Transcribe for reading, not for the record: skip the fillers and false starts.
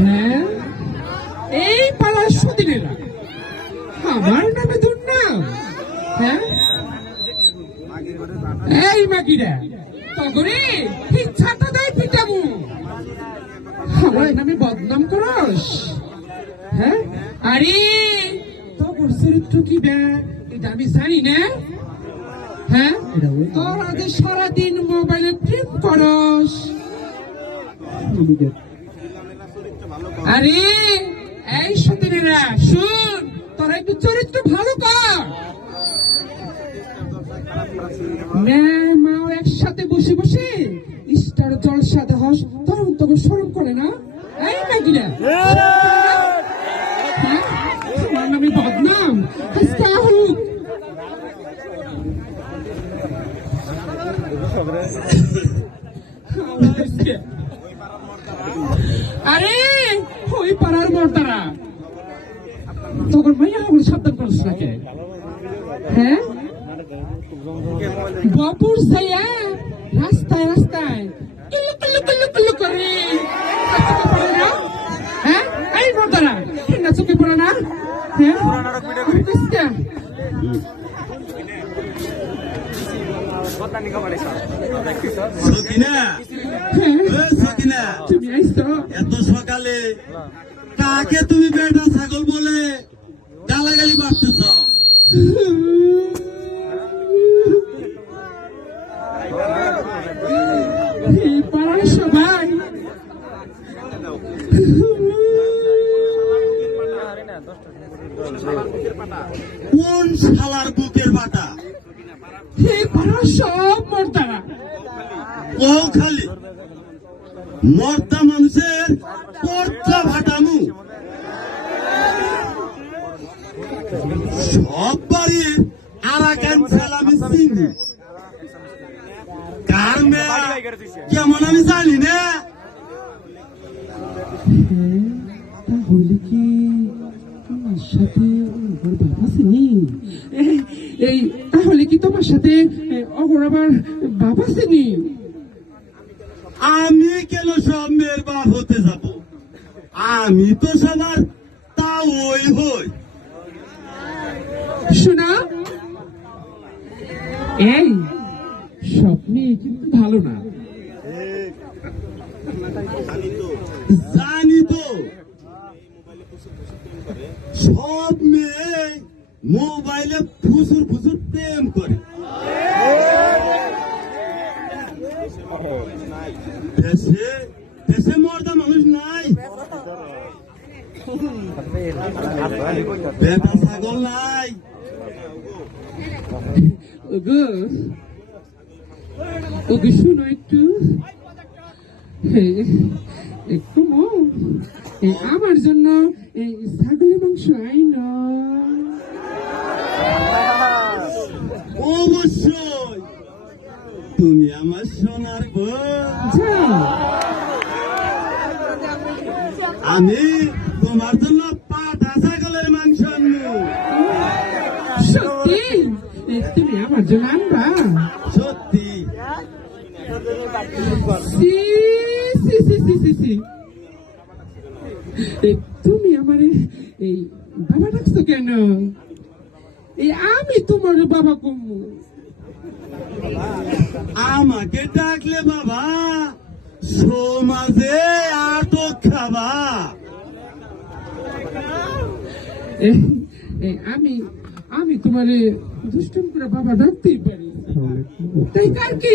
হ্যাঁ, এই পাড়ার সতীনেরা আমার নামে দুর্নাম। হ্যাঁ, এই মাগিরা তগরে ইচ্ছাটা দেয় পিটামু, আমার নামে বদনাম করস। হ্যাঁ, আরে তগর চরিত্র কি বে এটা আমি জানি না। হ্যাঁ, তোরা যে সারাদিন মোবাইলে প্রেম করস। আরে এই সতীনেরা শুন, তোরা একটু চরিত্র ভালো কর। মাও একসাথে বসে বসে স্টার জলসা দেহস, তখন তখন শরম করে না। এই নাকিরা আমার নামে বদনাম হোক। আরে ওই পাড়ার মর্দারা তখন ভাইয়া সাবধান করছ নাকি? হ্যাঁ, বাপুর সাইয়া রাস্তায় রাস্তায় কিল্লু কিল্লু কিল্লু কিল্লু করে চোখে পড়ে না। হ্যাঁ, এই মর্দারা না চোখে পড়ে না। হ্যাঁ, তুমি আইছো এত সকালে, কাকে তুমি বেটা ছাগল বলে গালাগালি মারতেছ? পাড়ার সবাই কোন শালার বুকের বাটা? পাড়ার সব মর্দারা ও খালি মর্দা মানুষের পর্দা ভাটামু। সব বাড়ির আরাকান সালামি চিনি, কার মেয়া কেমন আমি জানি না। তাহলে কি তোমার সাথে ওর বাবা চিনি? এই তাহলে কি তোমার সাথে ওর আবার বাবা চিনি? আমি কেন সব মেয়ের বাপ হতে যাব? আমি তো সবার তা ওই হই। শোনা, এই স্বপ্নে কিন্তু ভালো না। জানি তো সব মেয়ে মোবাইলে ফুসুর ফুসুর প্রেম করে। দেশে দেশে মর্দা মানুষ নাই, বেটা ছাগল নাই। ওকে শুনো একটু, একটু আমার জন্য এই ছাগলের মাংস আইন। অবশ্যই, তুমি আমার সোনার বউ। আমি তোমার জন্য পাটা ছাগলের মাংস আনবো। সত্যি তুমি আমার জন্য আনবা? সত্যি। তুমি আমার এই বাবা ডাকছো কেন? এই আমি তোমার বাবা কমু। আমাকে ডাকলে বাবা সমাজে আটক খাবা। আমি তোমার দুষ্টুম করে বাবা ডাকতেই পারি, তাই কার কি?